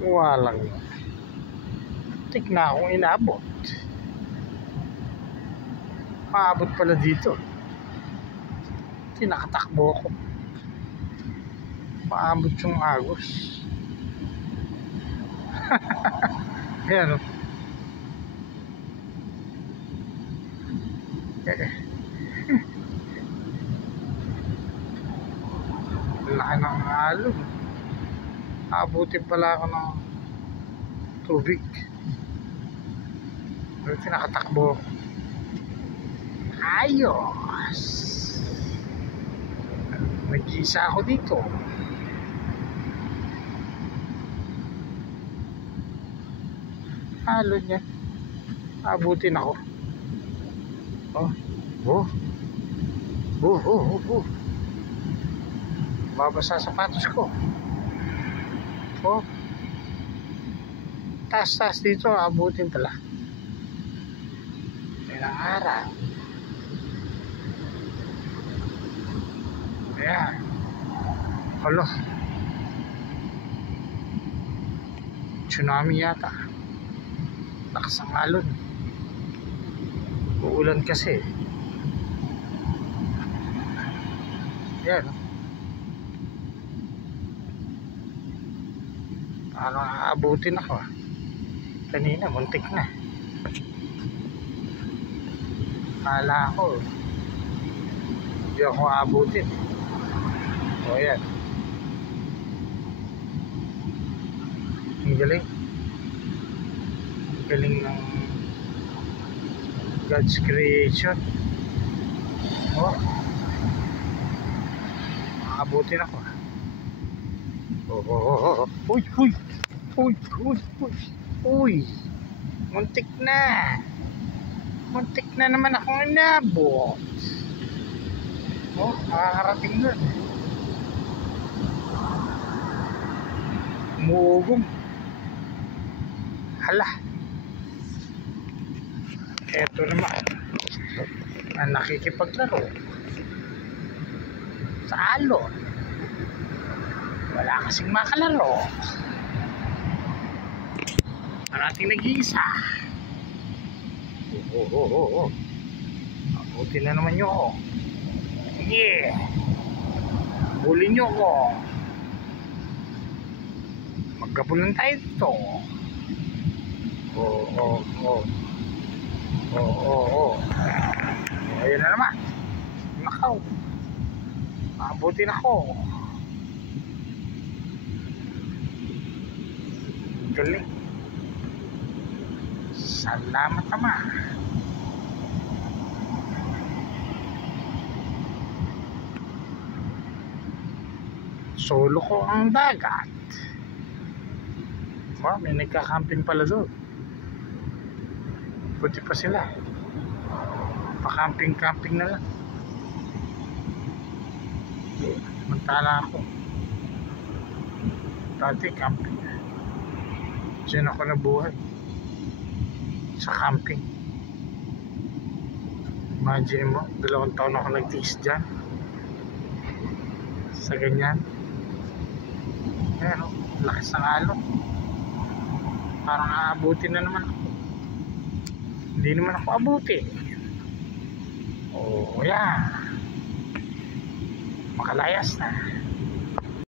Walang tik na akong inabot. Maabot pala dito. Tinakatakbo ako. Maabot yung agos. Ayan o. Laki ng alon. Abutin pala ako ng tubig. Pero tinakatakbo. Ayos. Nag-isa ako dito. Alon niya. Abutin ako. Oh. Oh. Oh, oh, oh, oh. Babasa sapatos ko. Oh. Taas-taas dito, abutin pala. Ilang araw. Ayan. Hala. Tsunami yata. Lakas ang alon. Uulan kasi. Ayan. Parang aabutin ako. Kanina, muntik na. Kala ko hindi ako aabutin. O yan. Ang galing. Ang galing ng God's creation. O. Aabutin ako. Oh. Uy. Uy. Muntik na. Muntik na naman akong inabot. Oh, nakakarating nun. Umuugong. Hala. Eto naman. Ang nakikipaglaro. Sa alon. Wala kasing makalaro. Parating nag-iisa. Oh. Abutin na naman nyo ako. Yeah. Bulin nyo ako. Magkapulan tayo dito. Oh. Ayan na naman. Nakaw. Abutin ako. Galing. Salamat naman. Solo ko ang dagat. Wow, may nagka-camping pala doon. Buti pa sila. Pa-camping na lang. Mantala ako. Dati camping. Diyan ako nabuhay. Sa camping. Imagine mo, 2 taon ako nagtiis dyan. Sa ganyan. Ayan o, lakas ng alon. Parang aabutin na naman ako. Hindi naman ako abutin. Oh, yan. Makalayas na.